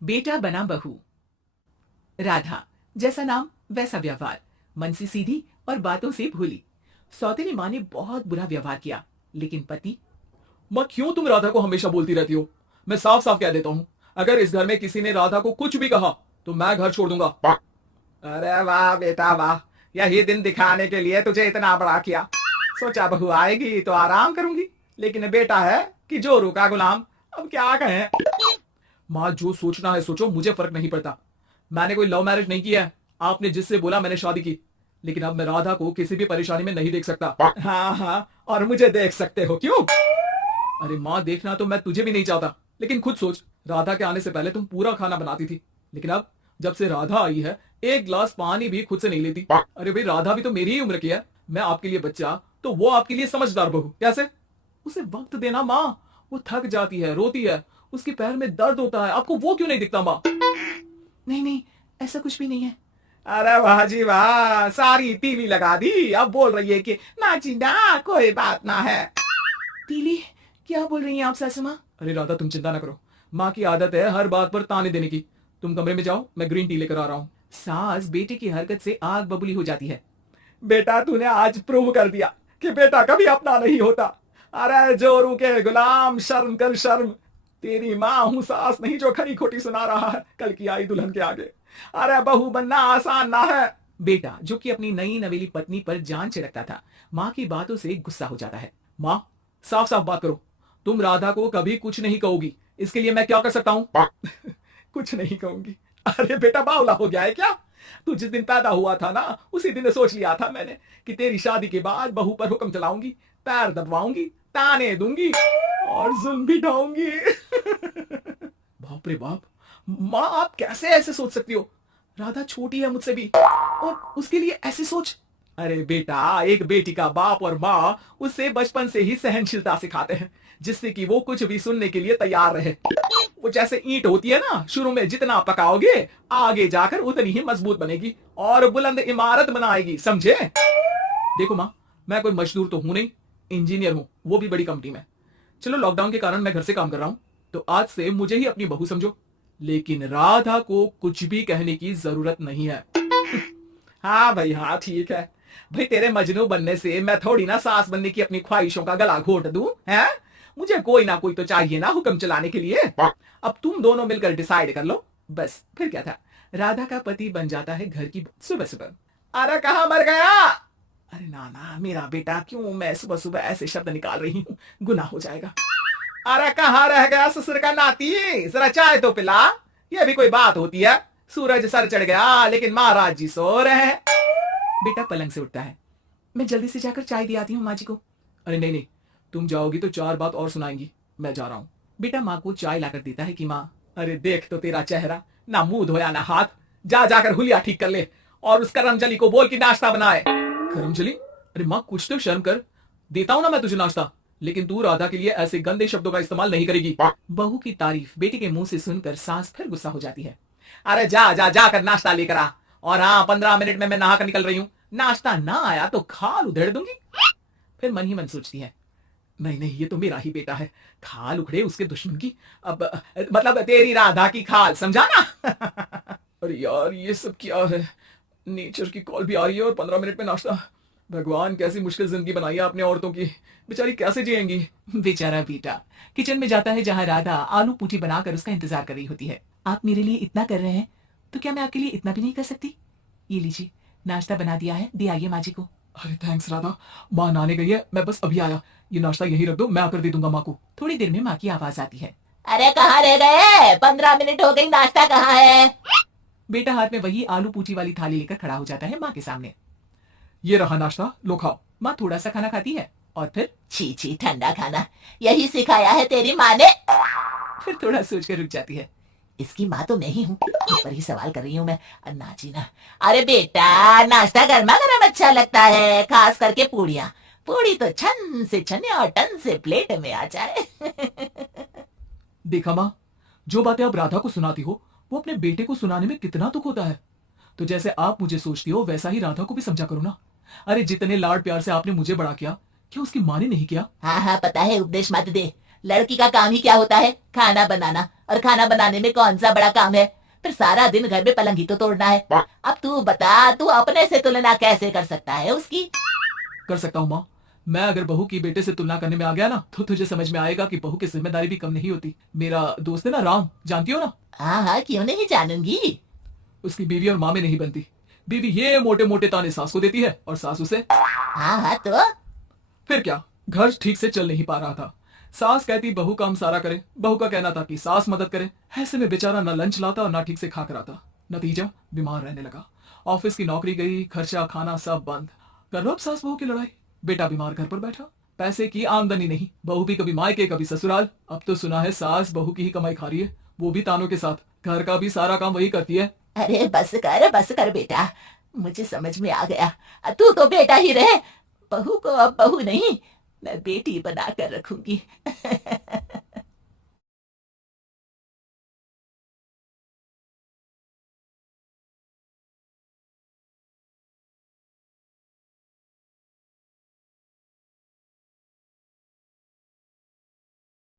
बेटा बना बहू। राधा, जैसा नाम वैसा व्यवहार, मन से सीधी और बातों से भोली। सौतेली माँ ने बहुत बुरा व्यवहार किया, लेकिन पति। माँ, क्यों तुम राधा को हमेशा बोलती रहती हो? मैं साफ साफ कह देता हूँ, अगर इस घर में किसी ने राधा को कुछ भी कहा तो मैं घर छोड़ दूंगा। अरे वाह बेटा वाह, यही दिन दिखाने के लिए तुझे इतना बड़ा किया। सोचा बहू आएगी तो आराम करूंगी, लेकिन बेटा है कि जोरू का गुलाम। अब क्या कहें। माँ, जो सोचना है सोचो, मुझे फर्क नहीं पड़ता। मैंने कोई लव मैरिज नहीं किया है। आपने जिससे बोला मैंने शादी की, लेकिन अब मैं राधा को किसी भी परेशानी में नहीं देख सकता। हाँ हाँ, और मुझे देख सकते हो क्यों? अरे माँ, देखना तो मैं तुझे भी नहीं चाहता, लेकिन खुद सोच, राधा के आने से पहले तुम पूरा खाना बनाती थी, लेकिन अब जब से राधा आई है एक गिलास पानी भी खुद से नहीं लेती। अरे भाई, राधा भी तो मेरी ही उम्र की है। मैं आपके लिए बच्चा तो वो आपके लिए समझदार बहू। कैसे? उसे वक्त देना माँ। वो थक जाती है, रोती है, उसके पैर में दर्द होता है, आपको वो क्यों नहीं दिखता माँ? नहीं नहीं, ऐसा कुछ भी नहीं है। अरे वाह जी वाह, सारी तीली लगा दी। अब बोल रही है कि ना जी ना, कोई बात ना है। तीली? क्या बोल रही हैं आप सासू माँ? अरे राधा, तुम चिंता ना करो। माँ की आदत है हर बात पर ताने देने की। तुम कमरे में जाओ, मैं ग्रीन टी लेकर आ रहा हूँ। सास बेटे की हरकत से आग बबूली हो जाती है। बेटा तूने आज प्रूव कर दिया कि बेटा कभी अपना नहीं होता। अरे जोरू के गुलाम, शर्म कर शर्म। तेरी माँ हूं, सास नहीं जो खरी खोटी सुना रहा है कल की आई दुल्हन के आगे। अरे बहू बनना आसान ना है। बेटा, जो कि अपनी नई नवेली पत्नी पर जान छिड़कता था, माँ की बातों से गुस्सा हो जाता है। माँ, साफ साफ बात करो। तुम राधा को कभी कुछ नहीं कहोगी, इसके लिए मैं क्या कर सकता हूँ? कुछ नहीं कहूंगी? अरे बेटा, बावला हो गया है क्या? तू जिस दिन पैदा हुआ था ना, उसी दिन सोच लिया था मैंने कि तेरी शादी के बाद बहू पर हुक्म चलाऊंगी, पैर दबवाऊंगी, ताने दूंगी और जुल्म भी ढाऊंगी। बाप रे बाप। माँ, आप कैसे ऐसे सोच सकती हो? राधा छोटी है मुझसे भी, और उसके लिए ऐसे सोच। अरे बेटा, एक बेटी का बाप और माँ उसे बचपन से ही सहनशीलता सिखाते हैं, जिससे कि वो कुछ भी सुनने के लिए तैयार रहे। वो जैसे ईंट होती है ना, शुरू में जितना पकाओगे आगे जाकर उतनी ही मजबूत बनेगी और बुलंद इमारत बनाएगी, समझे? देखो माँ, मैं कोई मजदूर तो हूं नहीं, इंजीनियर हूं, वो भी बड़ी कंपनी में। चलो, लॉकडाउन के कारण मैं घर से काम कर रहा हूं, तो आज से मुझे ही अपनी बहू समझो, लेकिन राधा को कुछ भी कहने की जरूरत नहीं है। हाँ भाई हाँ, ठीक है भाई। तेरे मजनू बनने से मैं थोड़ी ना सास बनने की अपनी ख्वाहिशों का गला घोट दूं, है? मुझे कोई ना कोई तो चाहिए ना हुक्म चलाने के लिए। अब तुम दोनों मिलकर डिसाइड कर लो, बस। फिर क्या था, राधा का पति बन जाता है घर की सुबह सुबह। अरे कहाँ मर गया? अरे ना ना मेरा बेटा, क्यों मैं सुबह सुबह ऐसे शब्द निकाल रही हूँ, गुनाह हो जाएगा। अरे कहाँ रह गया ससुर का नाती? जरा चाय तो पिला। ये भी कोई बात होती है? सूरज सर चढ़ गया लेकिन महाराज जी सो रहे हैं। बेटा पलंग से उठता है। मैं जल्दी से जाकर चाय दे आती हूँ माँ जी को। अरे नहीं नहीं, तुम जाओगी तो चार बात और सुनाएंगी, मैं जा रहा हूँ। बेटा माँ को चाय लाकर देता है कि माँ। अरे देख तो तेरा चेहरा, ना मुंह धोया ना हाथ। जा जाकर हुलिया ठीक कर ले और उस करमजली को बोल कि नाश्ता बनाए। करमजली? अरे माँ, कुछ तो शर्म कर। देता हूं ना मैं तुझे नाश्ता, लेकिन तू राधा के लिए ऐसे गंदे शब्दों का इस्तेमाल नहीं करेगी। बहू की तारीफ बेटे के मुंह से सुनकर सास फिर गुस्सा हो जाती है। अरे जा जा जाकर नाश्ता लेकर आ। और हाँ, 15 मिनट में मैं नहा कर निकल रही हूँ। नाश्ता ना आया तो खाल उधेड़ दूंगी। फिर मन ही मन सोचती है, नहीं नहीं, ये तो मेरा ही बेटा है। खाल उखड़े उसके दुश्मन की। अब मतलब तेरी राधा की खाल, समझा ना? अरे यार, ये सब क्या है? नेचर की कॉल भी आ रही है और 15 मिनट में नाश्ता। भगवान, कैसी मुश्किल जिंदगी बनाई है आपने औरतों की। बेचारी कैसे जिएंगी? बेचारा बेटा किचन में जाता है जहाँ राधा आलू पूठी बनाकर उसका इंतजार कर रही होती है। आप मेरे लिए इतना कर रहे हैं तो क्या मैं आपके लिए इतना भी नहीं कर सकती? ये लीजिए, नाश्ता बना दिया है, दे आइए माँ जी को। अरे थैंक्स राधा, माँ नहाने गई है, मैं बस अभी आया। ये नाश्ता यही रख दो, मैं आकर दे दूंगा माँ को। थोड़ी देर में माँ की आवाज आती है। अरे कहाँ रह गए? 15 मिनट हो गई, नाश्ता कहाँ है? बेटा हाथ में वही आलू पूठी वाली थाली लेकर खड़ा हो जाता है माँ के सामने। ये रहा नाश्ता, लो खाओ। माँ थोड़ा सा खाना खाती है और छी छी, ठंडा खाना यही सिखाया है तेरी माँ ने? फिर थोड़ा सोचकर रुक जाती है। इसकी माँ तो मैं ही हूँ, खुद पर ही सवाल कर रही हूँ मैं। नाची ना। अरे बेटा, नाश्ता गर्मा गर्म अच्छा लगता है, खास करके पूड़ियाँ। पूड़ी तो छन से छने और टन से प्लेट में आ जाए। देखा माँ, जो बातें आप राधा को सुनाती हो वो अपने बेटे को सुनाने में कितना दुख होता है। तो जैसे आप मुझे सोचती हो वैसा ही राधा को भी समझा करो ना। अरे जितने लाड प्यार से आपने मुझे बड़ा किया, क्या उसकी माँ ने नहीं किया? हाँ हाँ पता है, उपदेश मत दे। लड़की का काम ही क्या होता है? खाना बनाना। और खाना बनाने में कौन सा बड़ा काम है? फिर सारा दिन घर में पलंग ही तो तोड़ना है। अब तू बता, तू अपने से तुलना कैसे कर सकता है उसकी? कर सकता हूँ माँ। मैं अगर बहू की बेटे से तुलना करने में आ गया ना, तो तुझे समझ में आएगा कि बहू की जिम्मेदारी भी कम नहीं होती। मेरा दोस्त है ना राम, जानती हो ना? हाँ हाँ, क्यों नहीं जानूंगी। उसकी बीवी और माँ में नहीं बनती। बीवी ये मोटे मोटे ताने सास को देती है और सास उसे। हाँ हाँ, तो फिर क्या, घर ठीक से चल नहीं पा रहा था। सास कहती बहू काम सारा करे, बहू का कहना था कि सास मदद करे। ऐसे में बेचारा ना लंच लाता और ना ठीक से खा कर आता। नतीजा, बीमार रहने लगा। ऑफिस की नौकरी गई, खर्चा खाना सब बंद। कर लो अब सास बहू की लड़ाई। बेटा बीमार घर पर बैठा, पैसे की आमदनी नहीं। बहू भी कभी मायके कभी ससुराल। अब तो सुना है सास बहू की ही कमाई खा रही है, वो भी तानों के साथ। घर का भी सारा काम वही करती है। अरे बस कर बेटा, मुझे समझ में आ गया। तू तो बेटा ही रहे। बहू को अब बहू नहीं, मैं बेटी बना कर रखूंगी।